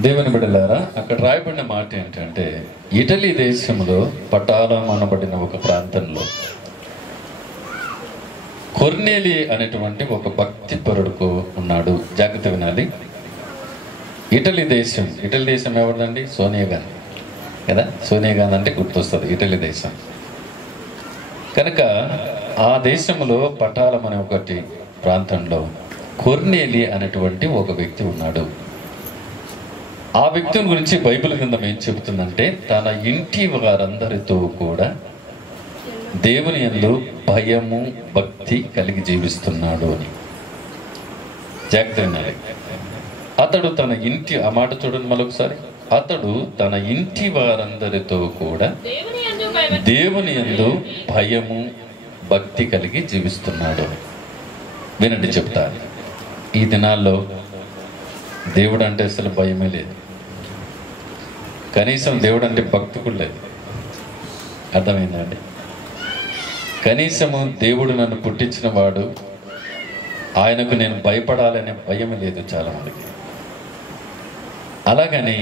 దేవుని బిడ్డలారా, అక్కడ రాయబడిన మాట ఏంటంటే, ఇటలీ దేశంలో పటాలం అనబడిన ఒక ప్రాంతంలో కొర్నేలి అనేటువంటి ఒక భక్తి పరుడుకు ఉన్నాడు. జాగ్రత్త వినాలి. ఇటలీ దేశం ఎవరిదండి? సోనియా గాంధీ కదా. సోనియా గాంధీ అంటే గుర్తొస్తుంది ఇటలీ దేశం. కనుక ఆ దేశంలో పటాలం అనే ఒకటి ప్రాంతంలో కొర్నేలి అనేటువంటి ఒక వ్యక్తి ఉన్నాడు. ఆ వ్యక్తిని గురించి బైబిల్ గ్రంథం ఏం చెబుతుందంటే, తన ఇంటి వారందరితో కూడా దేవుని యందు భయము భక్తి కలిగి జీవిస్తున్నాడు అని. జాగ్రత్త. అతడు తన ఇంటి, ఆ మాట చూడండి మరొకసారి, అతడు తన ఇంటి వారందరితో కూడా దేవుని యందు భయము భక్తి కలిగి జీవిస్తున్నాడు. వినండి చెప్తాను. ఈ దినాల్లో దేవుడు అంటే అసలు భయమే లేదు. కనీసం దేవుడు అంటే భక్తి కూడా లేదు. అర్థమైందండి? కనీసము దేవుడు నన్ను పుట్టించిన వాడు, ఆయనకు నేను భయపడాలనే భయం లేదు చాలామందికి. అలాగని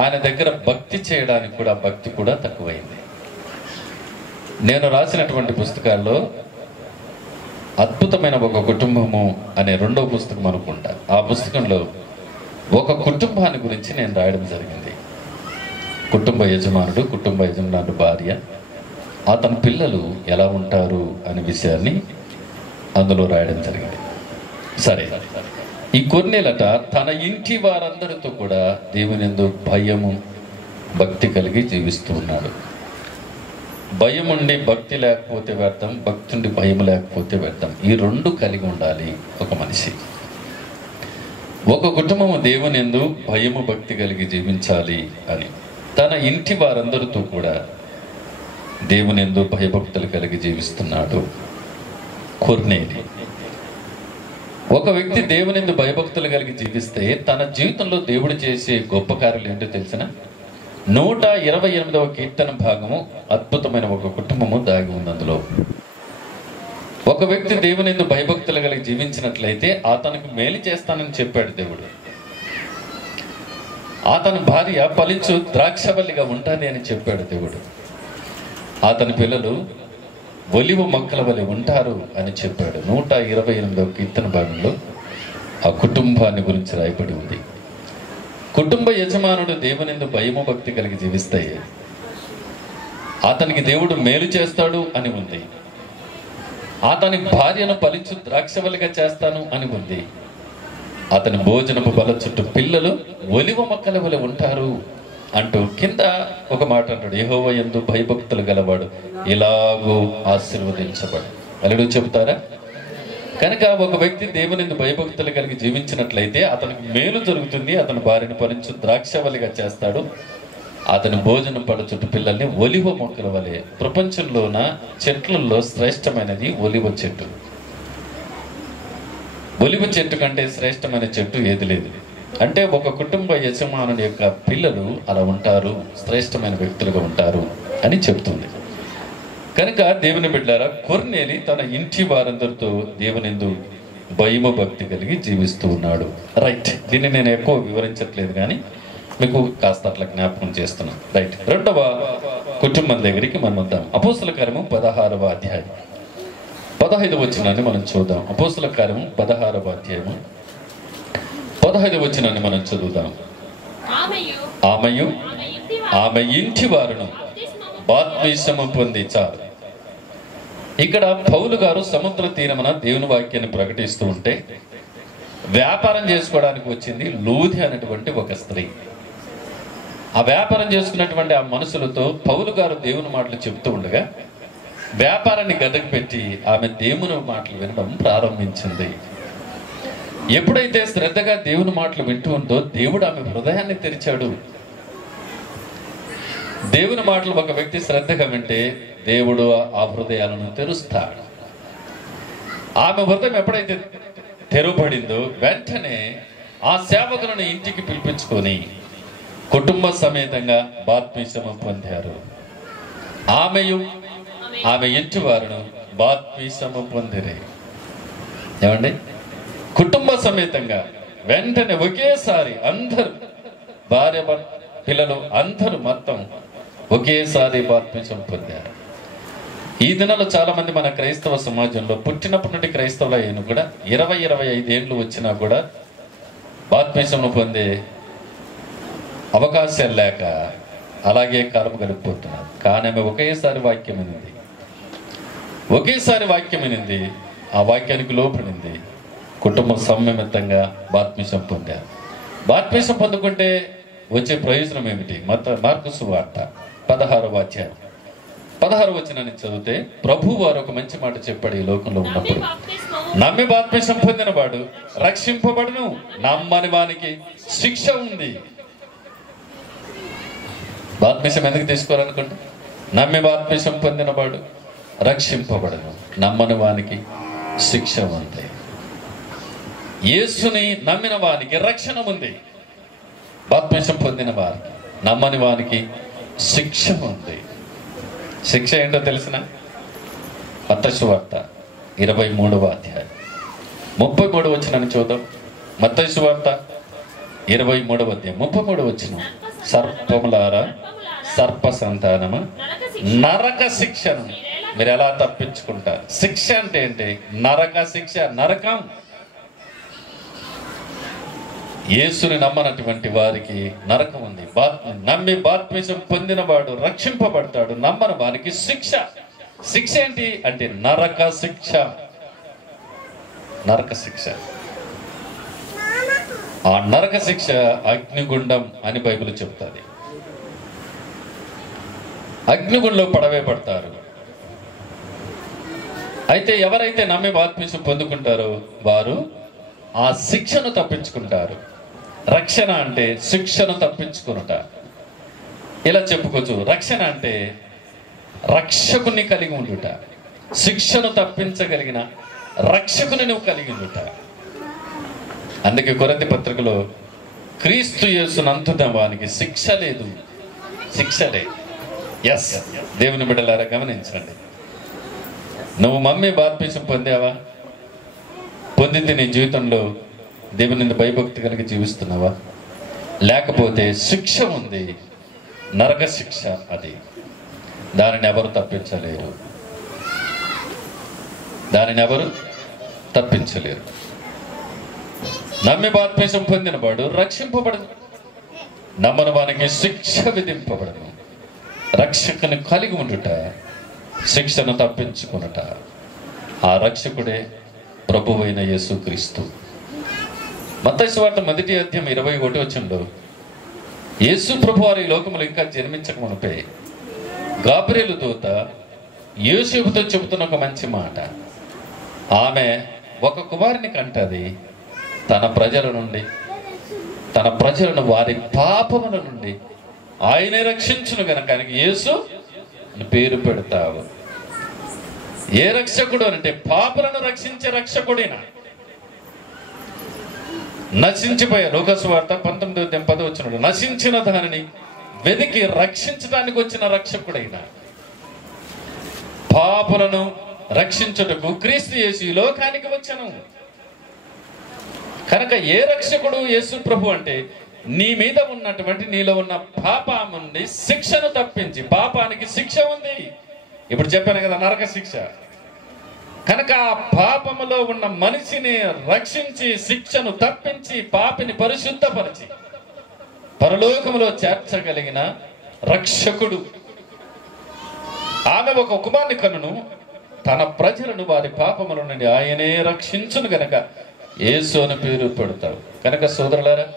ఆయన దగ్గర భక్తి చేయడానికి కూడా భక్తి కూడా తక్కువైంది. నేను రాసినటువంటి పుస్తకాల్లో అద్భుతమైన ఒక కుటుంబము అనే 2వ పుస్తకం అనుకుంటా. ఆ పుస్తకంలో ఒక కుటుంబాన్ని గురించి నేను రాయడం జరిగింది. కుటుంబ యజమానుడు భార్య, అతని పిల్లలు ఎలా ఉంటారు అనే విషయాన్ని అందులో రాయడం జరిగింది. సరే, ఈ కొర్నేలట తన ఇంటి వారందరితో కూడా దేవుని యందు భయము భక్తి కలిగి జీవిస్తూ ఉన్నాడు. భయం ఉండి భక్తి లేకపోతే వ్యర్థం, భక్తి ఉండి భయం లేకపోతే వ్యర్థం. ఈ 2 కలిగి ఉండాలి ఒక మనిషి. ఒక కుటుంబము దేవుని యందు భయము భక్తి కలిగి జీవించాలి అని తన ఇంటి వారందరితో కూడా దేవుని యందు భయభక్తులు కలిగి జీవిస్తున్నాడు కొర్నేలి. ఒక వ్యక్తి దేవుని యందు భయభక్తులు కలిగి జీవిస్తే తన జీవితంలో దేవుడు చేసే గొప్ప కార్యాలు ఏంటో తెలిసిన 128వ కీర్తన భాగము, అద్భుతమైన ఒక కుటుంబము దాగి ఉంది అందులో. ఒక వ్యక్తి దేవుని యందు భయభక్తులు కలిగి జీవించినట్లయితే అతనికి మేలు చేస్తానని చెప్పాడు దేవుడు. అతని భార్య ఫలించు ద్రాక్షవల్లిగా ఉంటుంది అని చెప్పాడు దేవుడు. అతని పిల్లలు ఒలివ మొక్కల వలె ఉంటారు అని చెప్పాడు. 128వ కీర్తన భాగంలో ఆ కుటుంబాన్ని గురించి రాయబడి ఉంది. కుటుంబ యజమానుడు దేవుని యందు భయము భక్తి కలిగి జీవిస్తే అతనికి దేవుడు మేలు చేస్తాడు అని ఉంది. అతని భార్యను ఫలించు ద్రాక్షవల్లిగా చేస్తాను అని ఉంది. అతని భోజనపు బల చుట్టూ పిల్లలు ఒలివ మొక్కల వలె ఉంటారు అంటూ కింద ఒక మాట అంటాడు, యెహోవా యందు భయభక్తులు గలవాడు ఇలాగూ ఆశీర్వదించబడు. అల్లుడు చెబుతారా? కనుక ఒక వ్యక్తి దేవుని యందు భయభక్తులు కలిగి జీవించినట్లయితే అతనికి మేలు జరుగుతుంది. అతని భార్యను ఫలించు ద్రాక్షవల్లిగా చేస్తాడు. అతని భోజనం పడ చుట్టూ పిల్లల్ని ఒలివ మొక్కల వలె. ప్రపంచంలోన చెట్లలో శ్రేష్టమైనది ఒలివ చెట్టు. ఒలివ చెట్టు కంటే శ్రేష్టమైన చెట్టు ఏది లేదు. అంటే ఒక కుటుంబ యజమానుని యొక్క పిల్లలు అలా ఉంటారు, శ్రేష్టమైన వ్యక్తులుగా ఉంటారు అని చెప్తుంది. కనుక దేవుని బిడ్డలారా, కొర్నేలి తన ఇంటి వారందరితో దేవుని యందు భయము భక్తి కలిగి జీవిస్తూ ఉన్నాడు. రైట్. దీన్ని నేను ఎక్కువ వివరించట్లేదు కానీ మీకు కాస్త అట్లా జ్ఞాపకం చేస్తున్నాను. రైట్. 2వ కుటుంబం దగ్గరికి మనం వద్దాం. అపోస్తల కార్యము 16వ అధ్యాయం 15వ వచనాన్ని మనం చూద్దాం. అపోస్తల కార్యము 16వ అధ్యాయము 15వ వచనాన్ని మనం చదువుదాం. ఆమెయు ఆమె ఇంటి వారును బాప్తిస్మము పొంది. చాలు. ఇక్కడ పౌలు గారు సముద్ర తీరమున దేవుని వాక్యాన్ని ప్రకటిస్తూ ఉంటే వ్యాపారం చేసుకోవడానికి వచ్చింది లూది అనేటువంటి ఒక స్త్రీ. ఆ వ్యాపారం చేసుకున్నటువంటి ఆ మనుషులతో పౌలు గారు దేవుని మాటలు చెబుతూ ఉండగా వ్యాపారాన్ని గదకు పెట్టి ఆమె దేవుని మాటలు వినడం ప్రారంభించింది. ఎప్పుడైతే శ్రద్ధగా దేవుని మాటలు వింటూ ఉందో దేవుడు ఆమె హృదయాన్ని తెరిచాడు. దేవుని మాటలు ఒక వ్యక్తి శ్రద్ధగా వింటే దేవుడు ఆ హృదయాలను తెరుస్తాడు. ఆమె హృదయం ఎప్పుడైతే తెరుపడిందో వెంటనే ఆ సేవకులను ఇంటికి పిలిపించుకొని కుటుంబ సమేతంగా బాప్తిస్మము పొందారు. ఆమెయు ఆమె ఇంటి వారును బాప్తిస్మము పొందిరి. ఏమండి? కుటుంబ సమేతంగా వెంటనే ఒకేసారి అందరూ భార్య పిల్లలు అందరూ మొత్తం ఒకేసారి బాప్తిసం పొందారు. ఈ దినాల్లో చాలా మంది మన క్రైస్తవ సమాజంలో పుట్టినప్పటి నుండి క్రైస్తవులు అయిన కూడా 20-25 ఏళ్ళు వచ్చినా కూడా బాప్తిసం పొందే అవకాశాలు లేక అలాగే కాలం గడిపిపోతున్నారు. కానీ ఆమె ఒకేసారి వాక్యం వినింది, ఒకేసారి వాక్యం వినింది, ఆ వాక్యానికి లోపడింది, కుటుంబం సంయమితంగా బాప్తిసం పొందారు. బాప్తిసం పొందుకుంటే వచ్చే ప్రయోజనం ఏమిటి? మార్కు సువార్త 16వ అధ్యాయం 16 వచనాన్ని చదివితే ప్రభు వారు ఒక మంచి మాట చెప్పాడు. ఈ లోకంలో ఉన్నప్పుడు నమ్మి బాప్తిసం పొందిన వాడు రక్షింపబడును, నమ్మని వానికి శిక్ష ఉంది. బాప్తిసం ఎందుకు తీసుకోవాలనుకుంటే నమ్మి బాప్తిసం పొందిన వాడు రక్షింపబడును, నమ్మని వానికి శిక్ష ఉంది. యేసుని నమ్మిన వానికి రక్షణ ఉంది, బాప్తిసం పొందిన వారికి, నమ్మని వానికి శిక్ష ఉంది. శిక్ష ఏంటో తెలిసిన? మత్తయి సువార్త 23వ అధ్యాయం 33 వచనాన్ని చూద్దాం. మత్తయి సువార్త 23వ అధ్యాయం 33 వచనం. సర్పములారా, సర్ప సంతానమా, నరక శిక్షను మీరు ఎలా తప్పించుకుంటారు? శిక్ష అంటే ఏంటి? నరక శిక్ష, నరకం. యేసుని నమ్మనటువంటి వారికి నరకం ఉంది. నమ్మి బాప్తిసం పొందిన వాడు రక్షింపబడతాడు, నమ్మని వారికి శిక్ష. శిక్ష ఏంటి అంటే నరక శిక్ష. నరక శిక్ష. ఆ నరక శిక్ష అగ్నిగుండం అని బైబిల్ చెప్తుంది. అగ్నిగుండంలో పడవే పడతారు. అయితే ఎవరైతే నమ్మి బాప్తిసం పొందుకుంటారో వారు ఆ శిక్షను తప్పించుకుంటారు. రక్షణ అంటే శిక్షను తప్పించుకునుట. ఇలా చెప్పుకోవచ్చు. రక్షణ అంటే రక్షకుని కలిగి ఉండుట, శిక్షను తప్పించగలిగిన రక్షకుని నువ్వు కలిగి ఉండుట. అందుకే కొరింథీ పత్రికలో క్రీస్తు యేసును అందున వానికి శిక్ష లేదు, శిక్ష లేదు. ఎస్, దేవుని బిడ్డలారా గమనించండి. నువ్వు మమ్మీ బాప్తిసం పొందావా? పొందితే నీ జీవితంలో దేవుని భయభక్తి కలిగి జీవిస్తున్నావా? లేకపోతే శిక్ష ఉంది, నరక శిక్ష. అది దానిని ఎవరు తప్పించలేరు, దానిని ఎవరు తప్పించలేరు. నమ్మి బాప్తిసం పొందిన వాడు రక్షింపబడదు, నమ్మని వానికి శిక్ష విధింపబడదు. రక్షకుని కలిగి ఉండుట, శిక్షను తప్పించుకునుట. ఆ రక్షకుడే ప్రభువైన యేసుక్రీస్తు. మత్తయి సువార్త 1వ అధ్యాయం 21వ వచనంలో యేసు ప్రభు వారు ఈ లోకములో ఇంకా జన్మించక మునుపే గాబ్రియేలు దూత యోసేపుతో చెబుతున్న ఒక మంచి మాట. ఆమె ఒక కుమారుని కంటది, తన ప్రజలను వారి పాపముల నుండి ఆయనే రక్షించును గనక ఆయనకి యేసు అని పేరు పెడతావు. ఏ రక్షకుడు అంటే పాపులను రక్షించే రక్షకుడేనా? నశించిపోయే లూకా సువార్త 19వ అధ్యాయం 10వ వచనంలో నశించిన దానిని వెతికి రక్షించడానికి వచ్చిన రక్షకుడైనా, పాపులను రక్షించుటకు క్రీస్తు యేసు ఈ లోకానికి వచ్చెను. కనుక ఏ రక్షకుడు? యేసు ప్రభు. అంటే నీ మీద ఉన్నటువంటి, నీలో ఉన్న పాపం నుండి శిక్షను తప్పించి, పాపానికి శిక్ష ఉంది. ఇప్పుడు చెప్పాను కదా, నరక శిక్ష. కనుక ఆ పాపములో ఉన్న మనిషిని రక్షించి, శిక్షను తప్పించి, పాపిని పరిశుద్ధపరిచి పరలోకములో చేర్చగలిగిన రక్షకుడు. ఆమె ఒక కుమారుని కనును, తన ప్రజలను వారి పాపముల నుండి ఆయనే రక్షించును గనక యేసు అని పేరు పెడతావు. కనుక సోదరులారా,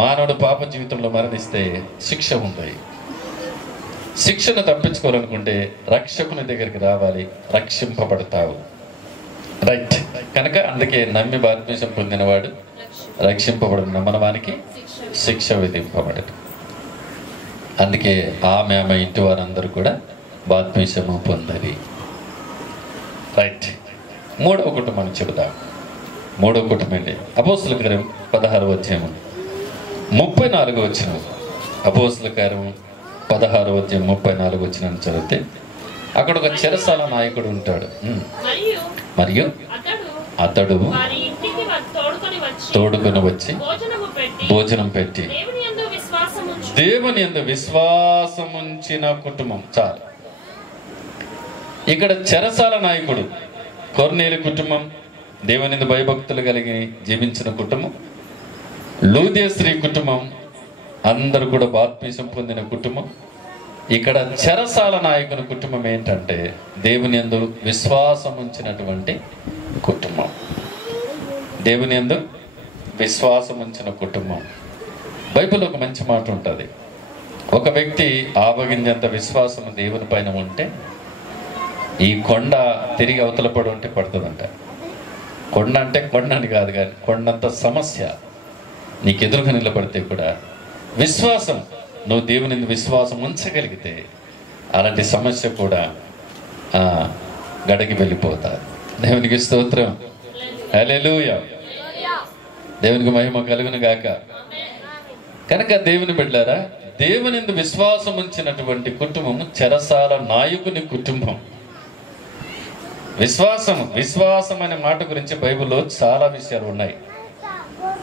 మానవుడు పాప జీవితంలో మరణిస్తే శిక్ష ఉంది. శిక్షను తప్పించుకోవాలనుకుంటే రక్షకుని దగ్గరికి రావాలి, రక్షింపబడతావు. రైట్. కనుక అందుకే నమ్మి బాప్తిసం పొందినవాడు రక్షింపబడు, నమ్మని వానికి శిక్ష విధింపబడదు. అందుకే ఆమె ఇంటి వారందరూ కూడా బాప్తిసము పొందాలి. రైట్. 3వ కుటుంబాన్ని చెబుతాం. 3వ కుటుంబం అండి అపోస్తలుల కార్యం 16వ అధ్యాయం 34వ వచనం. అపోస్తలుల కార్యం 16వ అధ్యాయం 34వ వచనాన్ని చదివితే అక్కడ ఒక చెరసాల నాయకుడు ఉంటాడు. మరియు అతడు తోడుకొని వచ్చి భోజనం పెట్టి దేవుని యందు విశ్వాసముంచిన కుటుంబం. చాలు. ఇక్కడ చెరసాల నాయకుడు కొర్నేలి కుటుంబం, దేవుని యందు భయభక్తులు కలిగి జీవించిన కుటుంబం. లూదియ స్త్రీ కుటుంబం, అందరూ కూడా బాప్తిసం పొందిన కుటుంబం. ఇక్కడ చెరసాల నాయకుని కుటుంబం ఏంటంటే దేవుని యందు విశ్వాసం ఉంచినటువంటి కుటుంబం. దేవుని యందు విశ్వాసం ఉంచిన కుటుంబం. బైబిల్లో ఒక మంచి మాట ఉంటుంది. ఒక వ్యక్తి ఆవగింజంత విశ్వాసం దేవుని పైన ఉంటే ఈ కొండ తిరిగి అవతల పడి ఉంటే పడుతుందంట. కొండ అంటే కొండ అని కాదు, కానీ కొండంత సమస్య నీకు ఎదురుగా నిలబడితే కూడా విశ్వాసం, నువ్వు దేవుని విశ్వాసం ఉంచగలిగితే అలాంటి సమస్య కూడా గడికి వెళ్ళిపోతారు. దేవునికి స్తోత్రం, హల్లెలూయా. దేవునికి మహిమ కలుగును గాక. కనుక దేవుని బిడ్డలారా, దేవుని యందు విశ్వాసం ఉంచినటువంటి కుటుంబం చెరసాల నాయకుని కుటుంబం. విశ్వాసం అనే మాట గురించి బైబిల్లో చాలా విషయాలు ఉన్నాయి.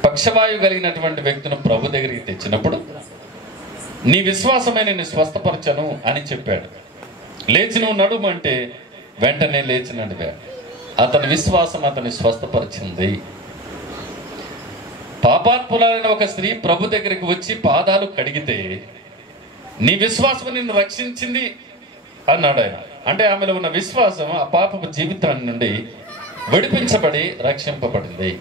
పక్షవాయు కలిగినటువంటి వ్యక్తిని ప్రభు దగ్గరికి తెచ్చినప్పుడు నీ విశ్వాసమే నేను స్వస్థపరచను అని చెప్పాడు. లేచి నువ్వు నడుమంటే వెంటనే లేచి నడిపాడు. అతని విశ్వాసం అతన్ని స్వస్థపరిచింది. పాపాత్ములైన ఒక స్త్రీ ప్రభు దగ్గరికి వచ్చి పాదాలు కడిగితే నీ విశ్వాసం నిన్ను రక్షించింది అన్నాడు ఆయన. అంటే ఆమెలో ఉన్న విశ్వాసం ఆ పాపపు జీవితాన్ని నుండి విడిపించబడి రక్షింపబడింది.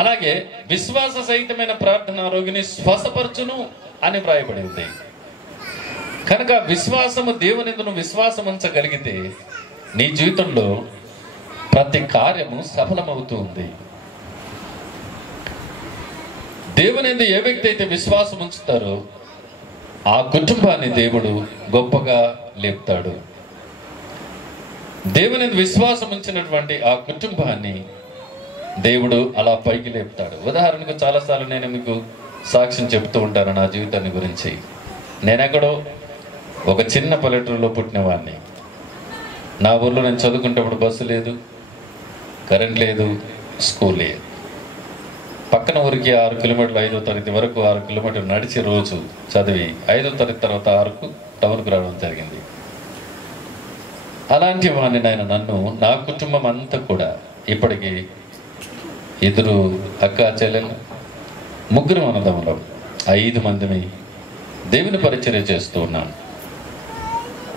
అలాగే విశ్వాస సహితమైన ప్రార్థన రోగిని స్వస్థపరచును అని వ్రాయబడింది. కనుక విశ్వాసము, దేవుని యందు విశ్వాసం ఉంచగలిగితే నీ జీవితంలో ప్రతి కార్యము సఫలమవుతుంది. దేవుని యందు ఏ వ్యక్తి అయితే విశ్వాసం ఉంచుతారో ఆ కుటుంబాన్ని దేవుడు గొప్పగా లేపుతాడు. దేవుని యందు విశ్వాసం ఉంచినటువంటి ఆ కుటుంబాన్ని దేవుడు అలా పైకి లేపుతాడు. ఉదాహరణకు చాలాసార్లు నేను మీకు సాక్ష్యం చెప్తూ ఉంటాను నా జీవితాన్ని గురించి. నేనెక్కడో ఒక చిన్న పల్లెటూరులో పుట్టినవాడిని. నా ఊర్లో నేను చదువుకునేటప్పుడు బస్సు లేదు, కరెంట్ లేదు, స్కూల్ లేదు. పక్కన ఊరికి 6 కిలోమీటర్లు, 5వ తరగతి వరకు 6 కిలోమీటర్లు నడిచి రోజు చదివి 5వ తరగతి తర్వాత 6కు టౌన్కు రావడం జరిగింది. అలాంటి వాడిని నన్ను, నా కుటుంబం అంతా కూడా ఇప్పటికీ 2 అక్క చెల్లెలు, 3 అన్నదమ్ములం, 5 మందిని దేవుని పరిచర్య చేస్తూ ఉన్నాం.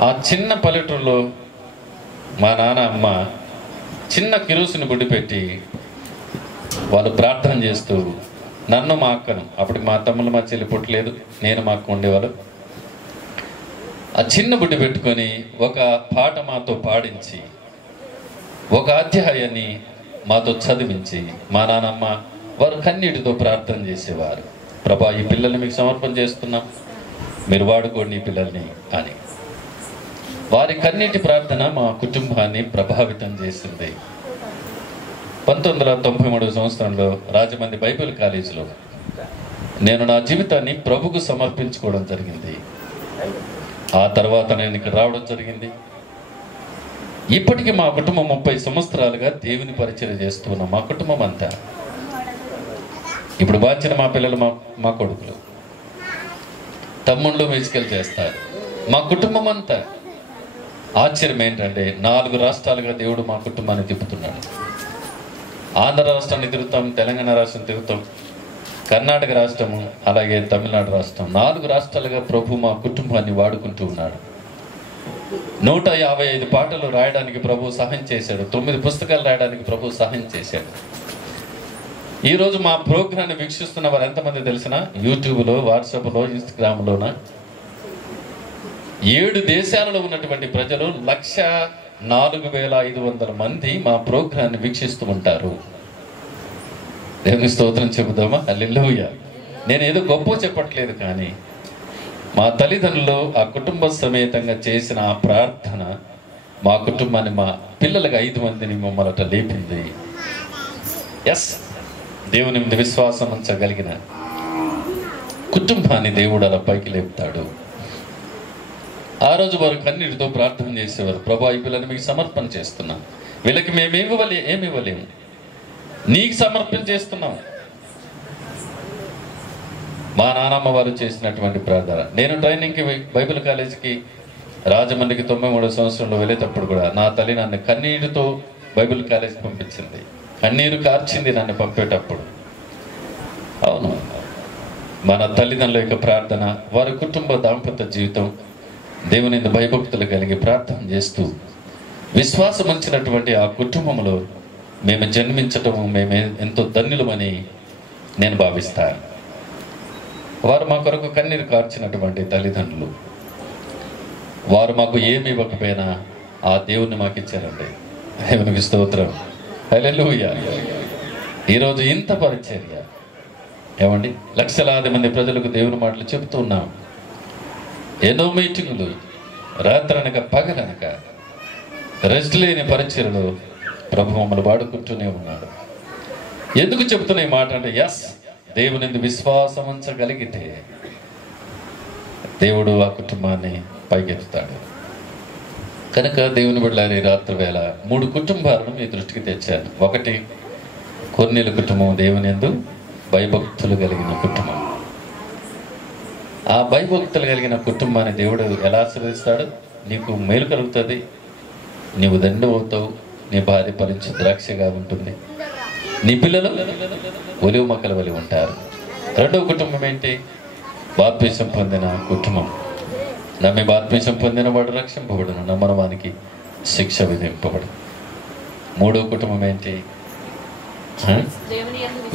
ఆ చిన్న పల్లెటూరులో మా నాన్న అమ్మ చిన్న కిరోసిని బుడ్డి పెట్టి వాళ్ళు ప్రార్థన చేస్తూ నన్ను, మా అక్కను, అప్పటికి మా తమ్ముళ్ళు మా చెల్లి పుట్టలేదు, నేను మా అక్క ఉండేవాళ్ళు, ఆ చిన్న బుడ్డి పెట్టుకొని ఒక పాట మాతో పాడించి ఒక అధ్యాయాన్ని మాతో చదివించి మా నాన్నమ్మ వారు కన్నీటితో ప్రార్థన చేసేవారు. ప్రభా, ఈ పిల్లల్ని మీకు సమర్పణ చేస్తున్నాం, మీరు వాడుకోండి ఈ పిల్లల్ని అని. వారి కన్నీటి ప్రార్థన మా కుటుంబాన్ని ప్రభావితం చేసింది. 1993 సంవత్సరంలో రాజమండ్రి బైబిల్ కాలేజీలో నేను నా జీవితాన్ని ప్రభుకు సమర్పించుకోవడం జరిగింది. ఆ తర్వాత నేను ఇక్కడ రావడం జరిగింది. ఇప్పటికీ మా కుటుంబం 30 సంవత్సరాలుగా దేవుని పరిచర్య చేస్తున్నాం. మా కుటుంబం అంతా ఇప్పుడు బాధ్యత మా పిల్లలు, మా కొడుకులు, తమ్ముళ్ళు మ్యూజికల్ చేస్తారు. మా కుటుంబం అంతా. ఆశ్చర్యం ఏంటంటే 4 రాష్ట్రాలుగా దేవుడు మా కుటుంబాన్ని తిప్పుతున్నాడు. ఆంధ్ర రాష్ట్రాన్ని తిరుగుతాం, తెలంగాణ రాష్ట్రం తిరుగుతాం, కర్ణాటక రాష్ట్రము, అలాగే తమిళనాడు రాష్ట్రం, 4 రాష్ట్రాలుగా ప్రభు మా కుటుంబాన్ని వాడుకుంటూ ఉన్నాడు. 155 పాటలు రాయడానికి ప్రభు సహాయం చేశాడు. 9 పుస్తకాలు రాయడానికి ప్రభు సహాయం చేశాడు. ఈరోజు మా ప్రోగ్రాన్ని వీక్షిస్తున్న వారు ఎంతమంది తెలిసిన, యూట్యూబ్లో, వాట్సాప్లో, ఇన్స్టాగ్రామ్లోన 7 దేశాలలో ఉన్నటువంటి ప్రజలు 1,04,500 మంది మా ప్రోగ్రాన్ని వీక్షిస్తూ ఉంటారు. దేవుని స్తోత్రం చెబుదామా? హల్లెలూయా. నేను ఏదో గొప్ప చెప్పట్లేదు, కానీ మా తల్లిదండ్రులు ఆ కుటుంబ సమేతంగా చేసిన ఆ ప్రార్థన మా కుటుంబాన్ని, మా పిల్లలకు 5 మందిని మమ్మల్ని లేపింది. ఎస్, దేవుని మీద విశ్వాసం ఉంచగలిగిన కుటుంబాన్ని దేవుడు అలా పైకి లేపుతాడు. ఆ రోజు వారు కన్నీటితో ప్రార్థన చేసేవారు. ప్రభా, ఈ పిల్లల్ని మీకు సమర్పణ చేస్తున్నాం, వీళ్ళకి మేము ఏమి ఇవ్వలేము, నీకు సమర్పణ చేస్తున్నాం. మా నానమ్మ వారు చేసినటువంటి ప్రార్థన. నేను ట్రైనింగ్కి బైబిల్ కాలేజీకి రాజమండ్రికి 93వ సంవత్సరంలో వెళ్ళేటప్పుడు కూడా నా తల్లి నన్ను కన్నీరుతో బైబిల్ కాలేజీకి పంపించింది. కన్నీరు కార్చింది నన్ను పంపేటప్పుడు. అవును, మన తల్లిదండ్రుల యొక్క ప్రార్థన, వారి కుటుంబ దాంపత్య జీవితం, దేవుని భయభక్తులు కలిగి ప్రార్థన చేస్తూ విశ్వాసం ఉంచినటువంటి ఆ కుటుంబంలో మేము జన్మించటము మేము ఎంతో ధన్యులమని నేను భావిస్తాను. వారు మా కొరకు కన్నీరు కార్చినటువంటి తల్లిదండ్రులు. వారు మాకు ఏమి ఇవ్వకపోయినా ఆ దేవుణ్ణి మాకు ఇచ్చారండి. దేవునికి స్తోత్రం, హల్లెలూయా. ఈరోజు ఇంత పరిచర్య ఏమండి, లక్షలాది మంది ప్రజలకు దేవుని మాటలు చెబుతున్నాం. ఎన్నో మీటింగులు, రాత్రనక పగలనక రెస్ట్ లేని పరిచర్యలో ప్రభు మమ్మల్ని వాడుకుంటూనే ఉన్నాడు. ఎందుకు చెబుతున్న ఈ మాట అంటే, ఎస్, దేవుని విశ్వాసం ఉంచగలిగితే దేవుడు ఆ కుటుంబాన్ని పైకెత్తుతాడు. కనుక దేవుని బిడ్డలారా, రాత్రి వేళ 3 కుటుంబాలను మీ దృష్టికి తెచ్చాను. ఒకటి, కొర్నేలు కుటుంబం, దేవుని యందు భయభక్తులు కలిగిన కుటుంబం. ఆ భయభక్తులు కలిగిన కుటుంబాన్ని దేవుడు ఎలా ఆశీర్వదిస్తాడు? నీకు మేలు కలుగుతుంది, నీవు దండు అవుతావు, నీ భార్య ఫలించి ద్రాక్షగా ఉంటుంది, నీ పిల్లలు ఒలివ మొక్కల వలి ఉంటారు. రెండవ కుటుంబం ఏంటి? బాప్తిసం పొందిన కుటుంబం. నమ్మి బాప్తిసం పొందిన వాడు రక్షింపబడును, నమ్మని వానికి శిక్ష విధింపబడు. మూడవ కుటుంబం ఏంటి?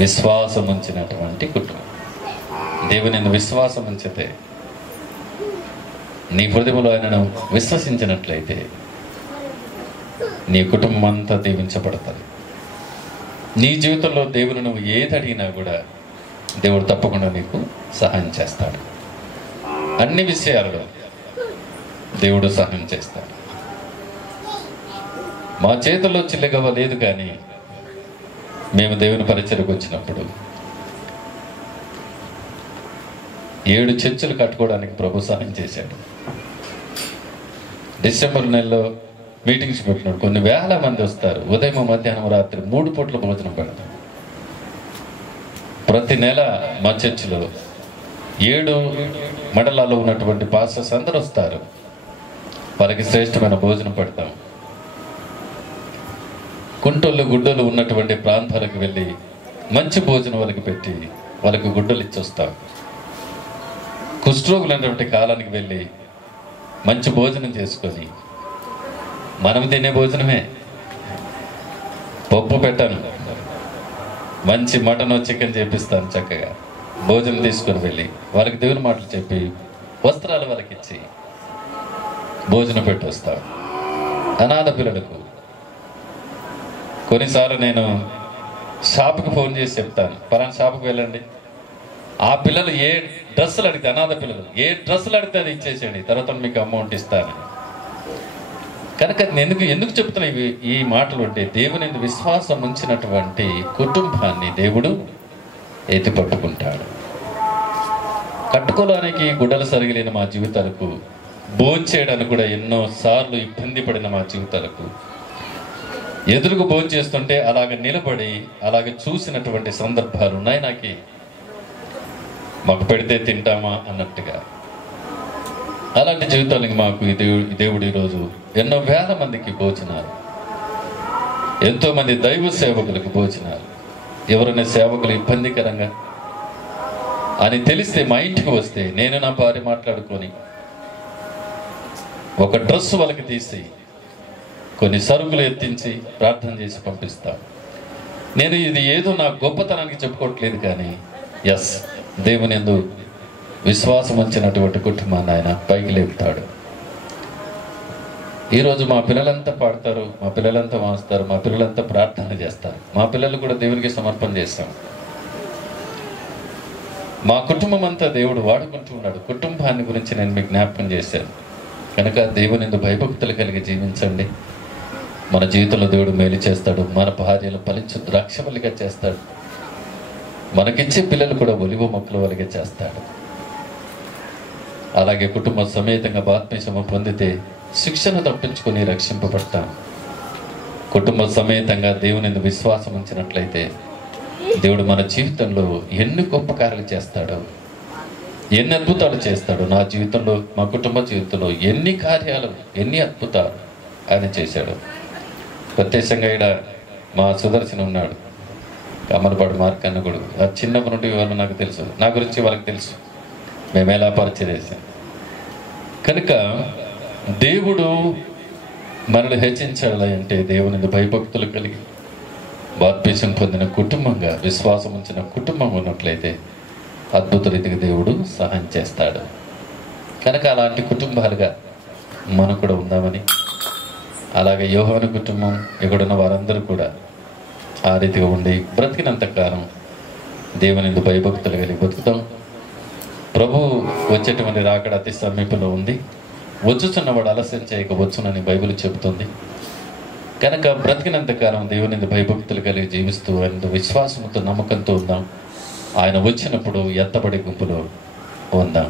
విశ్వాసం ఉంచినటువంటి కుటుంబం. దేవుని విశ్వాసం ఉంచితే, నీ హృదయంలో ఆయనను విశ్వసించినట్లయితే నీ కుటుంబం అంతా దీవించబడుతుంది. నీ జీవితంలో దేవుని నువ్వు ఏది అడిగినా కూడా దేవుడు తప్పకుండా నీకు సహాయం చేస్తాడు. అన్ని విషయాలలో దేవుడు సహాయం చేస్తాడు. మా చేతుల్లో చిల్లగవ్వ లేదు, కానీ మేము దేవుని పరిచర్యకు వచ్చినప్పుడు 7 చర్చిలు కట్టుకోవడానికి ప్రభు సహాయం చేశాడు. డిసెంబర్ నెలలో మీటింగ్స్ పెట్టినాడు. కొన్ని వేల మంది వస్తారు. ఉదయం, మధ్యాహ్నం, రాత్రి 3 పూట్ల భోజనం పెడతాం. ప్రతి నెల మా చర్చిలో 7 మండలాల్లో ఉన్నటువంటి పాస్టర్స్ అందరూ వస్తారు. వారికి శ్రేష్టమైన భోజనం పెడతాం. కుంటోళ్ళు గుడ్డలు ఉన్నటువంటి ప్రాంతాలకు వెళ్ళి మంచి భోజనం వాళ్ళకి పెట్టి వాళ్ళకి గుడ్డలు ఇచ్చి వస్తాం. కుష్ఠరోగులు అనేటువంటి కాలానికి వెళ్ళి మంచి భోజనం చేసుకొని, మనం తినే భోజనమే, పప్పు పెట్టాను, మంచి మటన్ చికెన్ చేపిస్తాను, చక్కగా భోజనం తీసుకొని వెళ్ళి వాళ్ళకి దేవుని మాటలు చెప్పి వస్త్రాలు వాళ్ళకి ఇచ్చి భోజనం పెట్టి వస్తాం. అనాథ పిల్లలకు కొన్నిసార్లు నేను షాప్కి ఫోన్ చేసి చెప్తాను, పలానా షాప్కి వెళ్ళండి, ఆ పిల్లలు ఏ డ్రెస్సులు అడిగితే, అనాథ పిల్లలు ఏ డ్రెస్సులు అడిగితే అది ఇచ్చేసేయండి, తర్వాత మీకు అమౌంట్ ఇస్తాను. కనుక ఎందుకు చెప్తున్నా ఈ మాటలు అంటే, దేవుని విశ్వాసం ఉంచినటువంటి కుటుంబాన్ని దేవుడు ఎత్తి పట్టుకుంటాడు. కట్టుకోవడానికి గుడ్డలు సరిగిలేని మా జీవితాలకు, భోంచేయడానికి కూడా ఎన్నో సార్లు ఇబ్బంది పడిన మా జీవితాలకు, ఎదురుకు భోజనం చేస్తుంటే అలాగ నిలబడి అలాగ చూసినటువంటి సందర్భాలు ఉన్నాయి. మాకు పెడితే తింటామా అన్నట్టుగా అలాంటి జీవితాలకి మాకు ఈ దేవుడు ఈరోజు ఎన్నో వేల మందికి భోజనాలు, ఎంతోమంది దైవ సేవకులకు భోజనాలు. ఎవరైనా సేవకులు ఇబ్బందికరంగా అని తెలిస్తే మా ఇంటికి వస్తే నేను నా భార్య మాట్లాడుకొని ఒక డ్రెస్ వాళ్ళకి తీసి కొన్ని సరుకులు ఎత్తించి ప్రార్థన చేసి పంపిస్తాను. నేను ఇది ఏదో నా గొప్పతనానికి చెప్పుకోవట్లేదు, కానీ ఎస్, దేవుని యందు విశ్వాసం ఉంచినటువంటి కుటుంబాన్ని ఆయన పైకి లేపుతాడు. ఈరోజు మా పిల్లలంతా పాడతారు, మా పిల్లలంతా వాస్తారు, మా పిల్లలంతా ప్రార్థన చేస్తారు. మా పిల్లలు కూడా దేవునికి సమర్పణ చేస్తాం. మా కుటుంబం అంతా దేవుడు వాడుకుంటూ ఉన్నాడు. కుటుంబాన్ని గురించి నేను మీకు జ్ఞాపకం చేశాను. కనుక దేవుని యందు భయభక్తులు కలిగి జీవించండి. మన జీవితంలో దేవుడు మేలు చేస్తాడు. మన భార్యలు ఫలించు ద్రాక్షవల్లిగా చేస్తాడు. మనకిచ్చే పిల్లలు కూడా ఒలివ మొక్కల వలిగా చేస్తాడు. అలాగే కుటుంబ సమేతంగా బాప్తిస్మం పొందితే శిక్షణ తప్పించుకొని రక్షింపబడతాం. కుటుంబ సమేతంగా దేవుని యందు విశ్వాసం ఉంచినట్లయితే దేవుడు మన జీవితంలో ఎన్ని గొప్ప కార్యాలు చేస్తాడో ఎన్ని అద్భుతాలు చేస్తాడు నా జీవితంలో, మా కుటుంబ జీవితంలో ఎన్ని కార్యాలు, ఎన్ని అద్భుతాలు ఆయన చేశాడు. ప్రత్యేకంగా ఇక్కడ మా సుదర్శన ఉన్నాడు, కమ్మలపాడు మార్కన్న కూడా. ఆ చిన్నప్పటి నుండి వాళ్ళు నాకు తెలుసు, నా గురించి వాళ్ళకి తెలుసు, మేము ఎలా పరిచయం చేసాం. కనుక దేవుడు మనల్ని హెచ్చించాలి అంటే దేవుని భయభక్తులు కలిగి బాప్తిసం పొందిన కుటుంబంగా, విశ్వాసం ఉంచిన కుటుంబం ఉన్నట్లయితే అద్భుత రీతిగా దేవుడు సహాయం చేస్తాడు. కనుక అలాంటి కుటుంబాలుగా మనం కూడా ఉందామని, అలాగే యోహాను కుటుంబం ఇక్కడున్న వారందరూ కూడా ఆ రీతిగా ఉండి బ్రతికినంత కాలం దేవుని భయభక్తులు కలిగి బతుకుతాం. ప్రభు వచ్చేటువంటి రాకడ అతి సమీపంలో ఉంది. వచ్చుచున్నవాడు ఆలస్యం చేయక వచ్చునని బైబిల్ చెబుతుంది. కనుక బ్రతికినంత కాలం దేవుని భయభక్తులు కలిగి జీవిస్తూ ఆయన విశ్వాసంతో, నమ్మకంతో ఉందాం. ఆయన వచ్చినప్పుడు ఎత్తబడి గుంపులో ఉందాం.